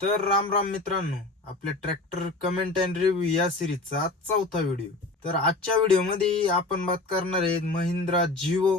तर राम राम मित्रांनो, आपल्या ट्रॅक्टर कमेंट अँड रिव्ह्यू या सिरीजचा चौथा व्हिडिओ. तर आजच्या व्हिडिओमध्ये आपण बात करणार आहेत महिंद्रा जिओ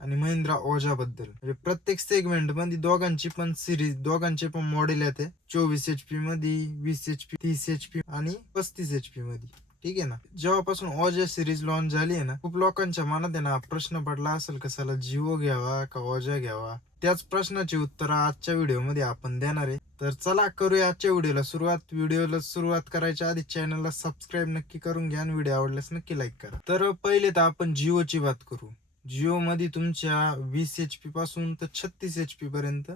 आणि महिंद्रा ओजा बद्दल. म्हणजे प्रत्येक सेगमेंट मध्ये दोघांची पण सिरीज, दोघांचे पण मॉडेल येते. 24 HP मध्ये, 20 HP, 30 HP आणि 35 HP मध्ये. ठीक आहे ना. जेव्हापासून ओजा सिरीज लॉन्च झाली आहे ना, खूप लोकांच्या मनात आहे ना प्रश्न पडला असेल कसाला जिओ घ्यावा का ओजा घ्यावा. त्याच प्रश्नाची उत्तर आजच्या व्हिडिओमध्ये आपण देणार आहे. तर चला करूया आजच्या व्हिडिओला सुरुवात. व्हिडिओला सुरुवात करायच्या आधी चॅनलला सबस्क्राईब नक्की करून घ्या आणि व्हिडिओ आवडल्यास नक्की लाईक करा. तर पहिले तर आपण जिओची बात करू. जिओ मध्ये तुमच्या 20 HP पासून तर 36 HP पर्यंत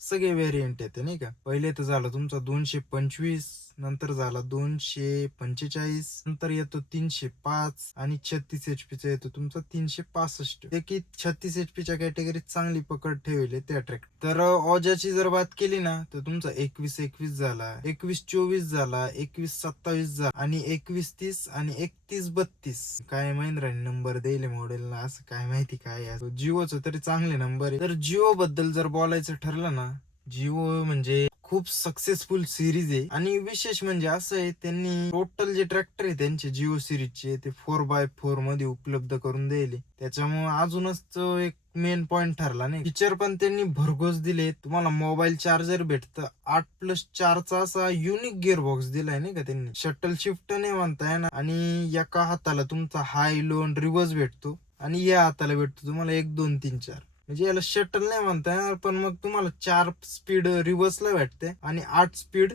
सगळे व्हेरियंट येते नाही का. पहिले तर झालं तुमचा 225, नंतर झाला 245, नंतर येतो 305 आणि 36 HP चा येतो तुमचा 365. की 36 HP कॅटेगरीत चांगली पकड ठेवली त्या ट्रॅक. तर ओजाची जर बात केली ना तर तुमचा 21 झाला, 21-24 झाला, 21-27 झाला आणि 21-30 आणि 31-32. काय महिंद्राने नंबर दिले मॉडेलला असं काय माहिती काय आहे. जिओचं तरी चांगले नंबर आहे. तर जिओ बद्दल जर बोलायचं ठरलं ना, जिओ म्हणजे खूप सक्सेसफुल सिरीज आहे. आणि विशेष म्हणजे असं आहे त्यांनी टोटल जे ट्रॅक्टर आहे त्यांचे जिओ सिरीजचे ते 4x4 मध्ये उपलब्ध करून दिले. त्याच्यामुळे अजूनच तो एक मेन पॉइंट ठरला नाही. फीचर पण त्यांनी भरघोस दिले. तुम्हाला मोबाईल चार्जर भेटतं 8+4 चा असा युनिक गिअर बॉक्स दिलाय नाही का त्यांनी. शटल शिफ्ट नाही म्हणताय ना. आणि एका हाताला तुमचा हाय लो रिव्हर्स भेटतो आणि या हाताला भेटतो तुम्हाला 1 2 3 4. म्हणजे याला शटल नाही म्हणता येणार, पण मग तुम्हाला 4 स्पीड रिव्हर्सला भेटते आणि 8 स्पीड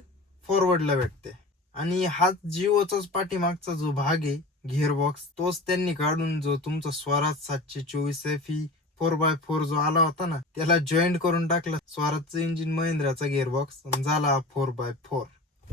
फॉरवर्डला भेटते. आणि हाच जिओचाच पाठीमागचा जो भाग आहे गिअर बॉक्स तोच त्यांनी काढून जो तुमचा स्वराज 724 FE 4x4 जो आला होता ना त्याला जॉईंट करून टाकला. स्वराजचं इंजिन, महिंद्राचा गिअर बॉक्स झाला 4x4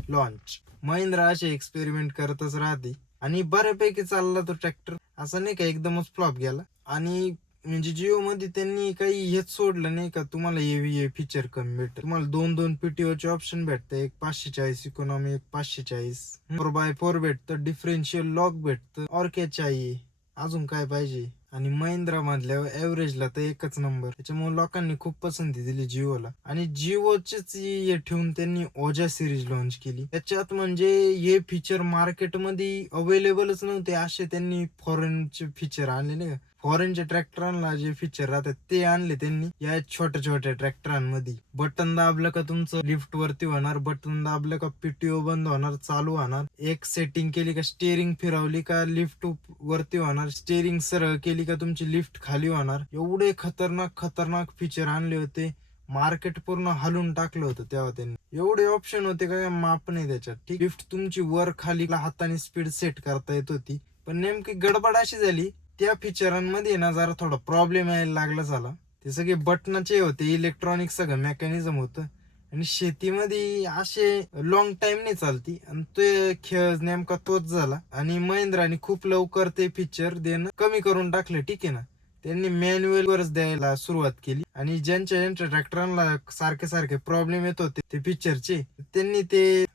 लॉन्च. महिंद्रा असे एक्सपेरिमेंट करतच राहते आणि बऱ्यापैकी चालला तो ट्रॅक्टर. असं नाही का एकदमच फ्लॉप गेला. आणि म्हणजे जिओ मध्ये त्यांनी काही हेच सोडलं नाही का तुम्हाला हे फीचर कमी भेटत. तुम्हाला 2 PTO चे ऑप्शन भेटतं. एक 540 इकॉनॉमी, एक 540. 4x4 भेटतं, डिफरेन्शियल लॉक भेटतं. और क्या चाहिए, अजून काय पाहिजे. आणि महिंद्रा मधल्या एव्हरेजला तर एकच नंबर. त्याच्यामुळे लोकांनी खूप पसंती दिली जिओला. आणि जिओचेच हे ठेवून त्यांनी ओजा सिरीज लॉन्च केली. त्याच्यात म्हणजे हे फीचर मार्केटमध्ये अवेलेबलच नव्हते असे त्यांनी फॉरेनचे फीचर आणले नाही का. फॉरेनच्या ट्रॅक्टरांना जे फीचर राहतात ते आणले त्यांनी या छोट्या छोट्या ट्रॅक्टरांमध्ये. बटन दाबलं का तुमचं लिफ्ट वरती होणार, बटन दाबलं का पीटीओ बंद होणार, चालू होणार. एक सेटिंग केली का स्टेअरिंग फिरवली का लिफ्ट वरती होणार, स्टेअरिंग सरळ केली का तुमची लिफ्ट खाली होणार. एवढे खतरनाक फीचर आणले होते. मार्केट पूर्ण हलून टाकलं होतं तेव्हा त्यांनी. एवढे ऑप्शन होते काय माप नाही त्याच्यात. ठीक, लिफ्ट तुमची वर खाली हाताने स्पीड सेट करता येत होती. पण नेमकी गडबड अशी झाली त्या फीचरांमध्ये ना जरा थोडा प्रॉब्लेम यायला लागला झाला. ते सगळे बटनाचे होते, इलेक्ट्रॉनिक सगळं मेकॅनिझम होतं. आणि शेतीमध्ये असे लॉंग टाइम नाही चालती. आणि ते खेळ नेमका तोच झाला. आणि महिंद्राने खूप लवकर ते फीचर देणं कमी करून टाकले. ठीक आहे ना. त्यांनी मॅन्युअल वरच द्यायला सुरुवात केली. आणि ज्यांच्या ट्रॅक्टरांना सारखे प्रॉब्लेम येत होते ते फीचरचे, त्यांनी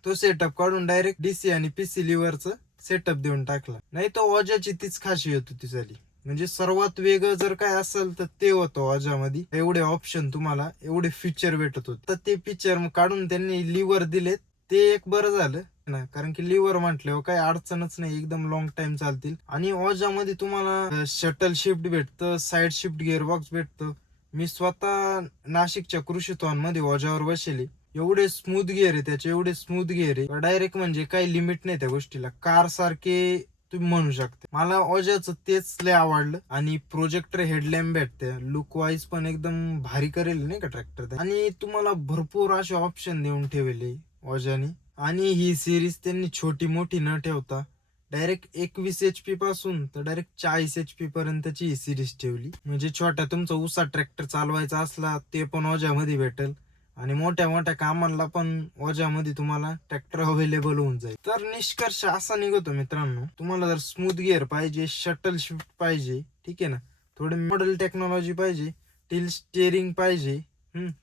तो सेटअप काढून डायरेक्ट डीसी आणि पीसी लिव्हरचं सेटअप देऊन टाकला. नाही तर ओजाची तीच खासियत होती झाली. म्हणजे सर्वात वेगळं जर काय असेल तर ते होतं ओजामध्ये. एवढे ऑप्शन तुम्हाला, एवढे फीचर भेटत होते. तर ते फीचर काढून त्यांनी लिव्हर दिलेत. ते एक बरं झालं ना, कारण की लिव्हर म्हटल्यावर काही अडचणच नाही, एकदम लॉंग टाइम चालतील. आणि ओजामध्ये तुम्हाला शटल शिफ्ट भेटतं, साईड शिफ्ट गिअर बॉक्स भेटतं. मी स्वतः नाशिकच्या कृषीतॉन मध्ये ओजावर बसेले. एवढे स्मूथ गिअर आहे त्याचे, एवढे स्मूथ गिअर आहे डायरेक्ट, म्हणजे काही लिमिट नाही त्या गोष्टीला. कार सारखे तुम्ही म्हणू शकता. मला ओजाचं तेच लय आवडलं. आणि प्रोजेक्टर हेडलॅम्प भेटते, लुक वाईज पण एकदम भारी करेल नाही का ट्रॅक्टर. आणि तुम्हाला भरपूर असे ऑप्शन देऊन ठेवले ओजाने. आणि ही सिरीज त्यांनी छोटी मोठी न ठेवता डायरेक्ट 21 HP पासून तर डायरेक्ट 40 HP पर्यंतची ही सिरीज ठेवली. म्हणजे छोटा तुमचा उसा ट्रॅक्टर चालवायचा असला ते पण ओजामध्ये भेटेल. आणि मोठ्या मोठ्या कामांना पण ओजामध्ये तुम्हाला ट्रॅक्टर अवेलेबल होऊन जाईल. तर निष्कर्ष असा निघतो मित्रांनो, तुम्हाला जर स्मूथ गिअर पाहिजे, शटल शिफ्ट पाहिजे, ठीक आहे ना, थोडी मॉडेल टेक्नॉलॉजी पाहिजे, टिल स्टेअरिंग पाहिजे,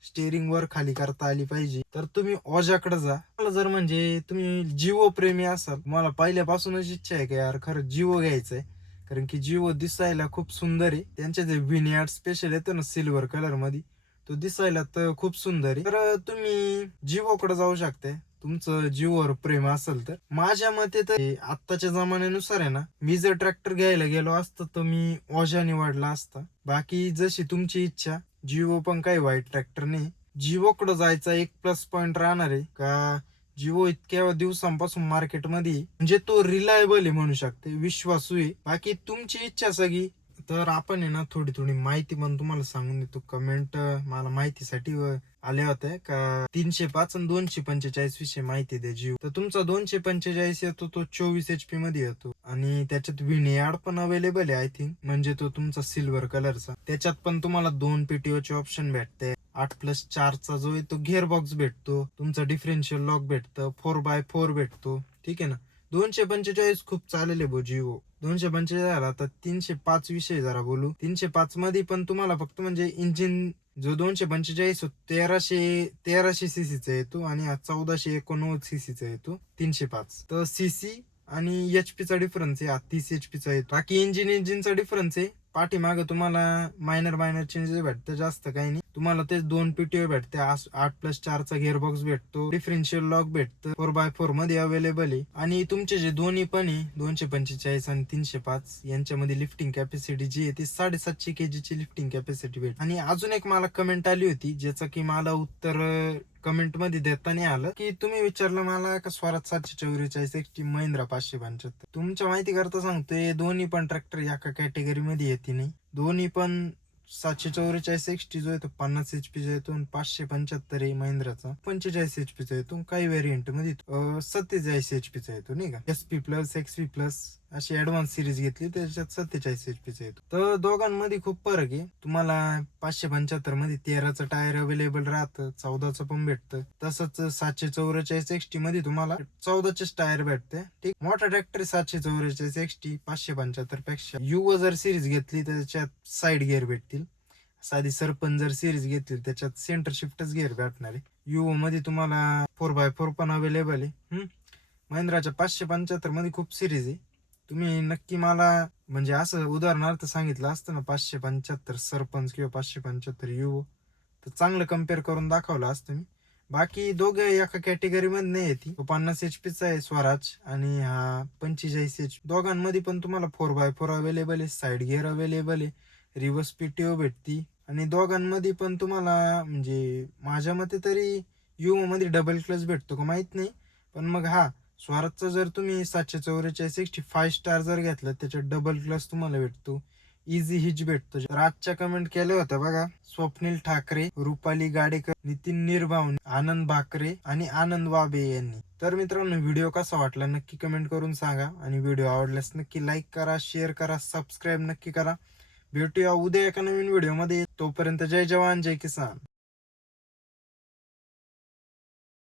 स्टेअरिंग वर खाली करता आली पाहिजे, तर तुम्ही ओजाकडे जा. मला जर म्हणजे तुम्ही जिओ प्रेमी असाल, तुम्हाला पहिल्यापासूनच इच्छा आहे की यार खरं जिओ घ्यायचंय, कारण की जिओ दिसायला खूप सुंदर आहे. त्यांचे जे व्हिनियार्ड स्पेशल येतं ना सिल्वर कलर मध्ये, तो दिसायला तर खूप सुंदर आहे. तर तुम्ही जिओकडे जाऊ शकता. तुमचं जिओवर प्रेम असेल तर. माझ्या मते तर आत्ताच्या जमान्यानुसार आहे ना, मी जर ट्रॅक्टर घ्यायला गेलो असतो तर मी ओझा निवडला असता. बाकी जशी तुमची इच्छा. जिओ पण काही वाईट ट्रॅक्टर नाही. जिओकडे जायचा एक प्लस पॉइंट राहणार आहे का, जिओ इतक्या दिवसांपासून मार्केटमध्ये म्हणजे तो रिलायबल आहे म्हणू शकते, विश्वासू आहे. बाकी तुमची इच्छा सगळी. तर आपण आहे ना थोडी थोडी माहिती पण तुम्हाला सांगून देतो. कमेंट मला माहितीसाठी आल्या होत्या का 305 आणि 245 विषयी माहिती द्या जिओ. तर तुमचा 245 येतो तो 24 HP मध्ये येतो आणि त्याच्यात विनियार्ड पण अवेलेबल आहे आय थिंक, म्हणजे तो तुमचा सिल्वर कलरचा. त्याच्यात पण तुम्हाला 2 PTO चे ऑप्शन भेटते. 8+4 जो आहे तो गिअर बॉक्स भेटतो. तुमचा डिफरेन्शियल लॉक भेटतं. 4x4 भेटतो. ठीक आहे ना. 245 खूप चालेल आहे जिओ. 245 झाला. आता 305 विषयी जरा बोलू. 305 मध्ये पण तुम्हाला फक्त म्हणजे इंजिन जो 245 1300 सीसीचा येतो आणि हा 1489 सीसीचा येतो 305. तर सीसी आणि HP चा डिफरन्स आहे. हा 30 HP चा येतो. बाकी इंजिनचा डिफरन्स आहे. पाठीमागं तुम्हाला मायनर चेंजेस भेटतं, जास्त काही नाही. तुम्हाला तेच 2 PTO भेटते. 8+4 चा गिअरबॉक्स भेटतो. डिफरेन्शियल लॉक भेटतं. 4x4 मध्ये अवेलेबल आहे. आणि तुमचे जे दोन्ही पण आहे 245 आणि 305 यांच्यामध्ये लिफ्टिंग कॅपॅसिटी जी आहे ती 750 kg ची लिफ्टिंग कॅपॅसिटी भेटते. आणि अजून एक मला कमेंट आली होती ज्याचं की मला उत्तर कमेंट मध्ये देता नाही आलं, की तुम्ही विचारलं मला का स्वराज 744 XT महिंद्रा 575. तुमच्या माहिती करता सांगतोय दोन्ही पण ट्रॅक्टर एका कॅटेगरी मध्ये येते नाही. दोन्ही पण 744 XT जो आहे तो 50 HP चा येतो आणि 575 आहे महिंद्राचा 45 HP चा येतो. काही व्हेरियंट मध्ये 47 HP चा येतो नाही का. SP+, XP+ अशी ऍडव्हान्स सिरीज घेतली त्याच्यात 47 HP चा येतो. तर दोघांमध्ये खूप फरक आहे. तुम्हाला 575 मध्ये 13चं टायर अवेलेबल राहतं, 14चं पण भेटतं. तसंच 744 XT मध्ये तुम्हाला 14चेच टायर भेटते. ठीक. मोठा ट्रॅक्टर 744 XT 575 पेक्षा. युव जर सिरीज घेतली तर त्याच्यात साईड गिअर भेटतील. साधी सरपंच जर सिरीज घेतली त्याच्यात सेंटर शिफ्टच गिअर भेटणार आहे. युव मध्ये तुम्हाला 4x4 पण अवेलेबल आहे. महिंद्राच्या 575 मध्ये खूप सिरीज आहे. तुम्ही नक्की मला म्हणजे असं उदाहरणार्थ सांगितलं असतं ना 575 सरपंच किंवा 575 युव, तर चांगलं कम्पेअर करून दाखवलं असतं मी. बाकी दोघे एका कॅटेगरी मध्ये नाही येते. 50 HP चा आहे स्वराज आणि हा 45 HP. दोघांमध्ये पण तुम्हाला 4x4 अवेलेबल आहे, साईड गिअर अवेलेबल आहे, रिव्हर्स PTO भेटती. आणि दोघांमध्ये पण तुम्हाला म्हणजे माझ्या मते तरी युव मध्ये डबल क्लच भेटतो का माहित नाही, पण मग हा स्वराजचा जर तुम्ही 744 XT 5 स्टार जर घेतलं त्याच्यात डबल क्लच तुम्हाला भेटतो. इझी हिच भेटतो. तर आजच्या कमेंट केल्या होत्या बघा, स्वप्नील ठाकरे, रुपाली गाडेकर, नितीन निर्भावने, आनंद भाकरे आणि आनंद वाबे यांनी. तर मित्रांनो व्हिडिओ कसा वाटला नक्की कमेंट करून सांगा आणि व्हिडिओ आवडल्यास नक्की लाईक करा, शेअर करा, सबस्क्राईब नक्की करा. भेटूया उद्या एका नवीन व्हिडिओ मध्ये. तोपर्यंत जय जवान जय किसान.